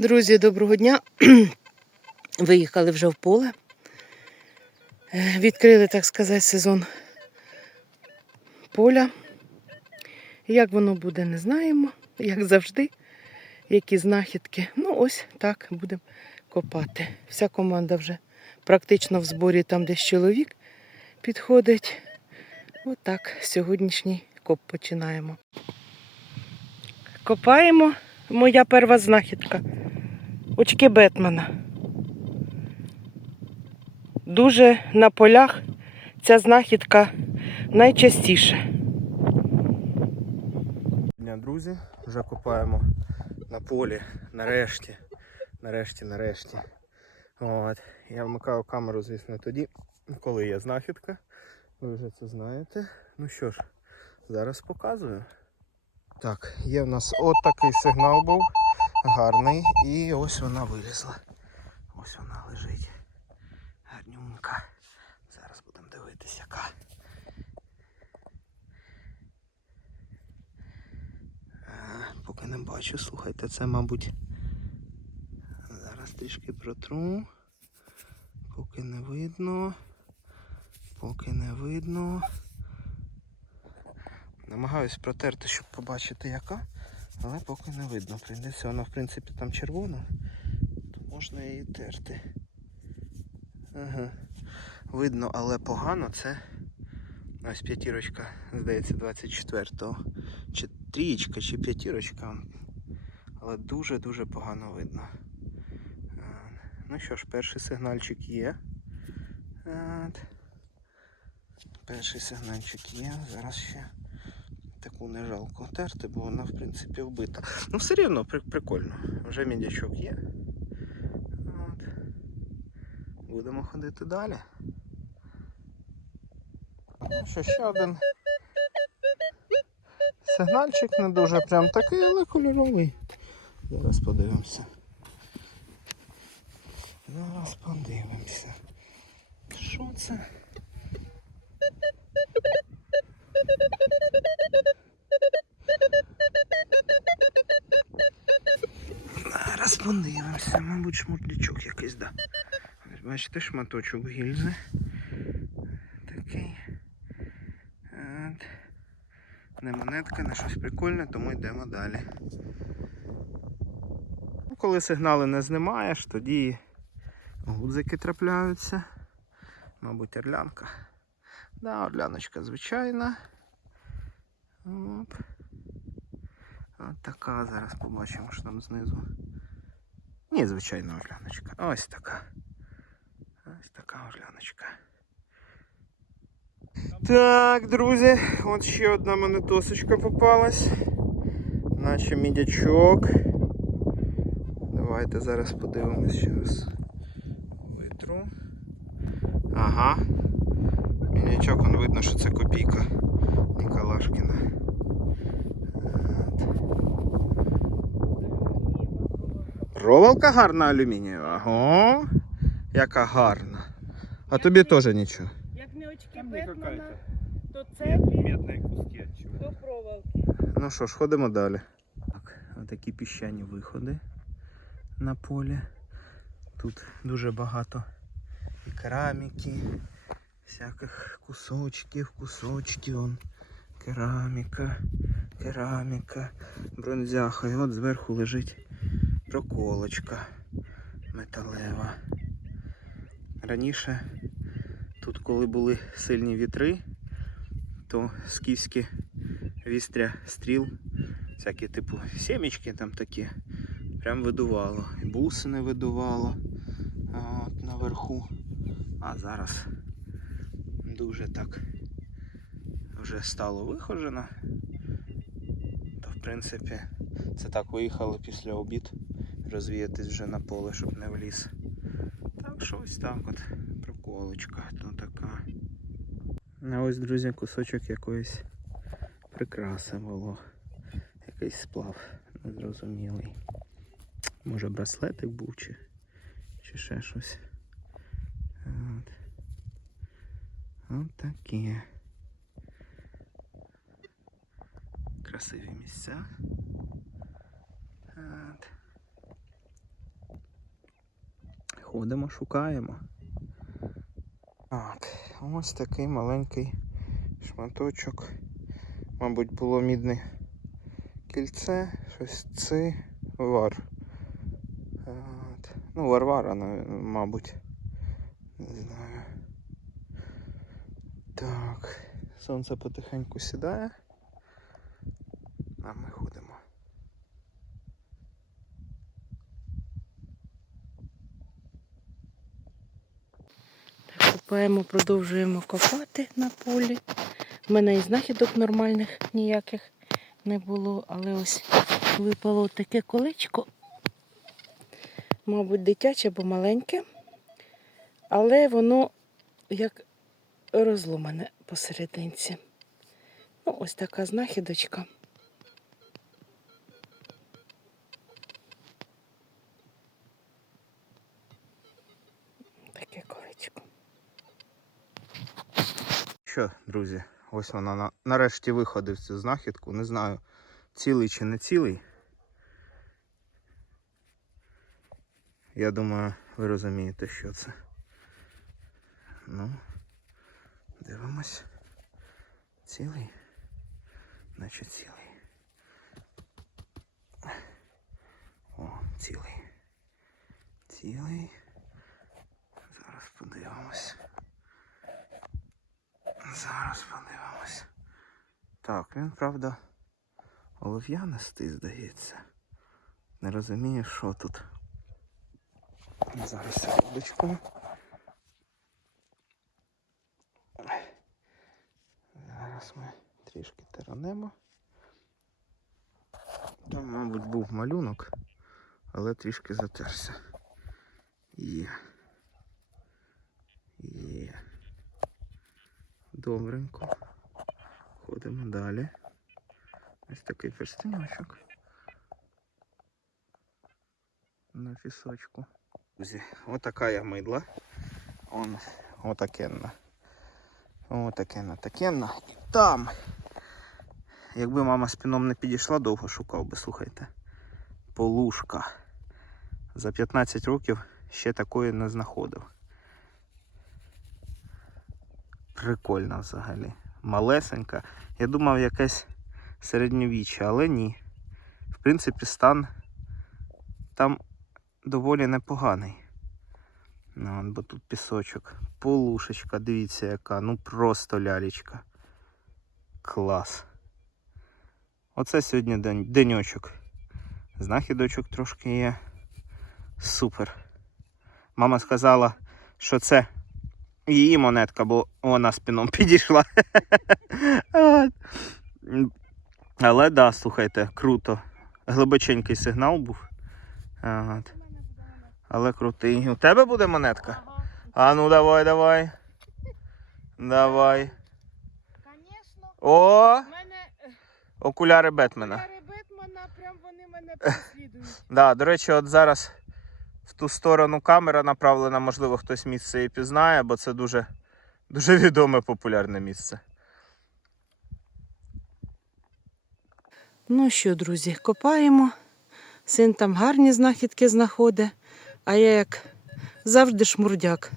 Друзі, доброго дня. Виїхали вже в поле. Е, Відкрили, так сказати, сезон поля. Як воно буде, не знаємо. Як завжди, які знахідки. Ну, ось так будемо копати. Вся команда вже практично в зборі, там десь чоловік підходить. Отак сьогоднішній коп починаємо. Копаємо. Моя перша знахідка. Очки Бетмена. Дуже на полях ця знахідка найчастіше. Дня, друзі, вже копаємо на полі, нарешті, нарешті, нарешті. От. Я вмикаю камеру, звісно, тоді, коли є знахідка. Ви вже це знаєте. Ну що ж, зараз показую. Так, є в нас от такий сигнал був, гарний, і ось вона вилізла. Ось вона лежить. Гарнюнка. Зараз будемо дивитися, яка. А, Поки не бачу, слухайте, це, мабуть. Зараз трішки протру. Поки не видно. Поки не видно. Намагаюсь протерти, щоб побачити яка, але поки не видно. Прийдеться воно, в принципі, там червона, то можна її терти. Ага. Видно, але погано це ось п'ятірочка, здається, 24-го. Чи трієчка, чи п'ятірочка. Але дуже-дуже погано видно. Ну що ж, перший сигнальчик є. Перший сигнальчик є. Зараз ще таку не жалко терти, бо вона в принципі вбита. Ну все рівно при- прикольно. Вже мідячок є. От. Будемо ходити далі. Ну що, ще один сигнальчик не дуже прям такий, але кольоровий. Зараз подивимося. Зараз подивимося. Що це? Подивимося, мабуть, шмурдлячок якийсь, да. Ось Бачите, шматочок гільзи. Такий. От. Не монетка, не щось прикольне, тому йдемо далі. Ну, Коли сигнали не знімаєш, тоді гудзики трапляються. Мабуть, орлянка. Да, орляночка звичайна. Оп. От така, зараз побачимо, що там знизу. Ні, звичайна орляночка. Ось така. Ось така орляночка. Так, друзі, от ще одна монетосочка попалась. Наче мідячок. Давайте зараз подивимось ще раз. Витру. Ага. Мідячок, он видно, що це копійка Ніколашкіна. Проволока гарна алюмінієва. Ого. Яка гарна. А тобі теж нічого. Як не очки какая-то. то Медные куски до проволоки. Ну що ж, ходимо далі. Так, отакі піщані виходи на полі. Тут дуже багато і кераміки, всяких кусочків, кусочків. Он. Кераміка, кераміка, бронзяха. І от зверху лежить проколочка металева. Раніше, тут коли були сильні вітри, то скіфські вістря стріл, всякі типу сімечки там такі, прям видувало. І бусини видувало от, наверху. А зараз дуже так вже стало виходжено. То в принципі це так виїхали після обід розвіятись вже на поле, щоб не в ліс. Так що ось так от проколочка то така. А ось, друзі, кусочок якоїсь прикраси було. Якийсь сплав незрозумілий. Може браслетик був чи, чи ще щось. От. От таке. Красиві місця. От. Ходимо, шукаємо. Так, ось такий маленький шматочок. Мабуть, було мідне кільце, щось ци, вар. От. Ну, Варвара, мабуть. Не знаю. Так, сонце потихеньку сідає. А ми ходимо. Так, копаємо, продовжуємо копати на полі. У мене і знахідок нормальних ніяких не було, але ось випало таке колечко. Мабуть, дитяче або маленьке, але воно як розломане посерединці. Ну, ось така знахідочка. Таке колечко. Що, друзі, ось вона на... нарешті виходив цю знахідку. Не знаю, цілий чи не цілий. Я думаю, ви розумієте, що це. Ну, дивимось. Цілий? Наче цілий. О, цілий. Цілий. Зараз подивимось. Зараз подивимось. Так, він, правда, олов'янистий, здається. Не розумію, що тут. Зараз секундочку. Зараз ми трішки таранемо. Там, мабуть, був малюнок, але трішки затерся. Є. Добренько. Ходимо далі. Ось такий перстеньочок. На пісочку. Друзі, отака я мидла. Он отакенна. Отакенна, такенна. І там. Якби мама спином не підійшла, довго шукав би, слухайте. Полушка. За 15 років ще такої не знаходив. Прикольна взагалі. Малесенька. Я думав якесь середньовіччя, але ні. В принципі, стан там доволі непоганий. Ну, бо тут пісочок. Полушечка, дивіться яка. Ну просто лялечка. Клас. Оце сьогодні день, деньочок. Знахідочок трошки є. Супер. Мама сказала, що це її монетка, бо вона спином підійшла. Але да, слухайте, круто. Глибоченький сигнал був. От. Але крутий. У тебе буде монетка? А ну давай, давай. Давай. О! Окуляри Бетмена. Гаррі Бетмена, прям вони мене переслідують. Да, до речі, от зараз ту сторону камера направлена, можливо, хтось місце і пізнає, бо це дуже, дуже відоме популярне місце. Ну що, друзі, копаємо. Син там гарні знахідки знаходить, а я як завжди шмурдяк.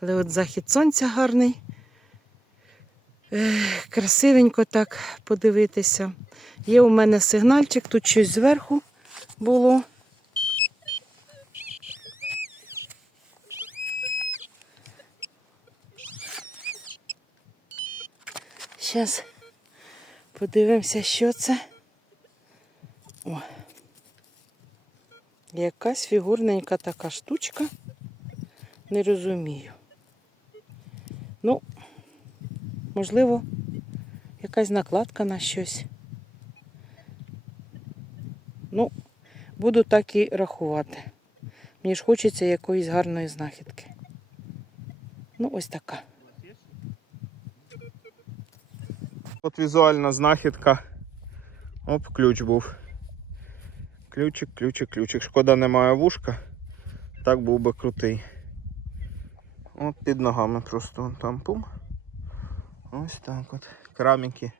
Але от захід сонця гарний. Ех, красивенько так подивитися. Є у мене сигнальчик, тут щось зверху було. Зараз подивимося, що це. О. Якась фігурненька така штучка. Не розумію. Ну, можливо, якась накладка на щось. Ну, буду так і рахувати. Мені ж хочеться якоїсь гарної знахідки. Ну, ось така. От візуальна знахідка. Оп, ключ був. Ключик, ключик, ключик. Шкода немає вушка. Так був би крутий. От під ногами просто вон там пум. Ось так от. Кераміки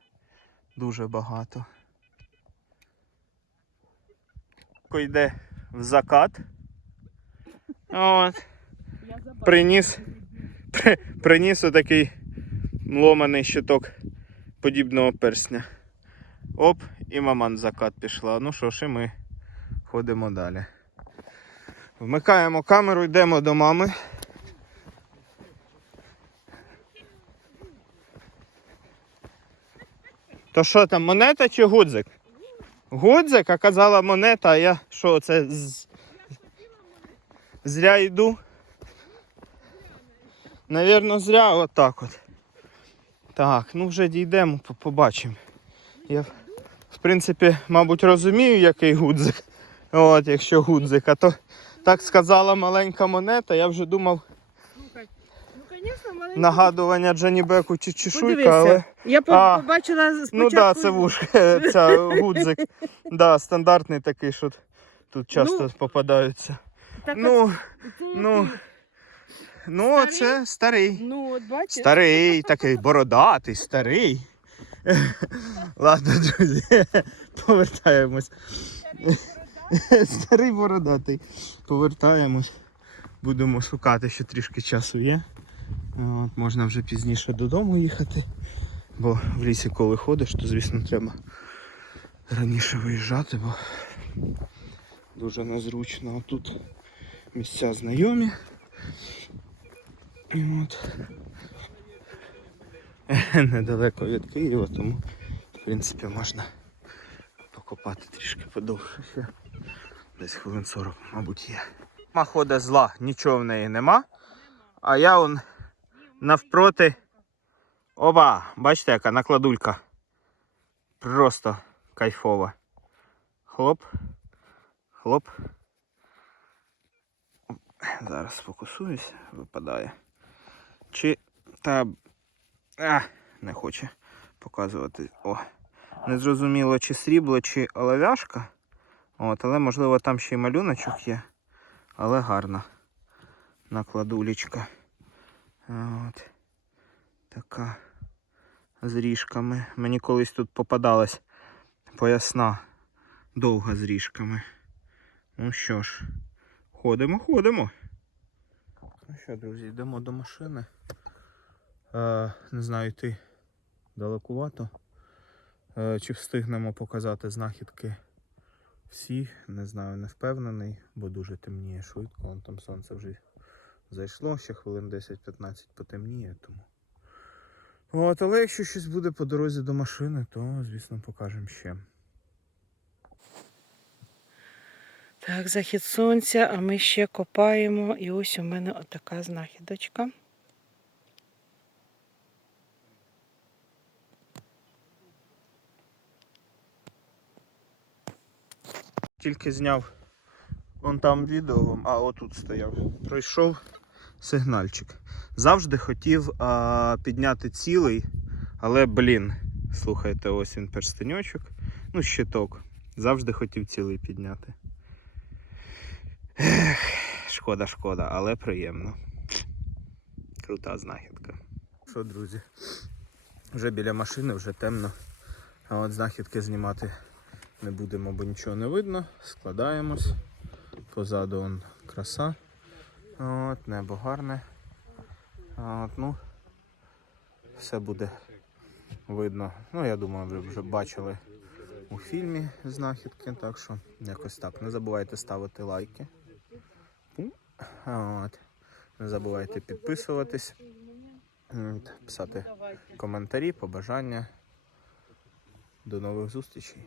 дуже багато. Йде в закат. От. приніс, при, приніс отакий ломаний щиток подібного персня. Оп, і маман закат пішла. Ну що ж, і ми ходимо далі. Вмикаємо камеру, йдемо до мами. То що там, монета чи гудзик? Гудзик, а казала монета, а я що це з... зря йду? Навірно, зря отак от. Так, ну вже дійдемо, побачимо. Я, в принципі, мабуть, розумію, який гудзик. От, якщо гудзик, а то так сказала маленька монета, я вже думав нагадування Джоні Беку чи чешуйка, але. я А, побачила спочатку. Ну так, да, це вушка, ця гудзик. Да, стандартний такий, що тут часто Ну, попадаються. Так, Ну, це ну? Ну, старий? це старий. ну от бачиш. Старий, такий бородатий, старий. Ладно, друзі, повертаємось. Старий бородатий. Повертаємось. Будемо шукати, ще трішки часу є. От, можна вже пізніше додому їхати. Бо в лісі, коли ходиш, то звісно треба раніше виїжджати, бо дуже незручно. А тут місця знайомі. От. недалеко від Києва, тому в принципі можна покопати трішки подовше ще. Десь хвилин 40, мабуть, є. Ма ходить зла, нічого в неї нема. А я он навпроти. Оба! Бачите, яка накладулька. Просто кайфова. Хлоп. Хлоп. Зараз фокусуюсь, випадає. Чи та а, не хоче показувати. О. Не зрозуміло, чи срібло, чи олов'яшка. От, але можливо там ще й малюночок є. Але гарна накладулечка. От. Така з ріжками. Мені колись тут попадалась поясна довга з ріжками. Ну що ж, ходимо, ходимо. Ну що, друзі, йдемо до машини. Е, не знаю, йти далекувато. Е, чи встигнемо показати знахідки всі, не знаю, не впевнений, бо дуже темніє швидко. Вон там сонце вже зайшло, ще хвилин 10-15 потемніє, тому. От, але якщо щось буде по дорозі до машини, то, звісно, покажемо ще. Так, захід сонця, а ми ще копаємо. І ось у мене отака знахідочка. Тільки зняв вон там відео, вам, а отут стояв. Пройшов сигнальчик. Завжди хотів а, підняти цілий, але блін, слухайте, ось він перстеньочок. Ну, щиток. Завжди хотів цілий підняти. Ех, шкода, шкода, але приємно. Крута знахідка. Що, друзі? Вже біля машини, вже темно. А от знахідки знімати не будемо, бо нічого не видно. Складаємось. Позаду он краса. От, небо гарне. От, ну, все буде видно. Ну, я думаю, ви вже бачили у фільмі знахідки, так що якось так. Не забувайте ставити лайки. От. Не забувайте підписуватись, писати коментарі, побажання. До нових зустрічей.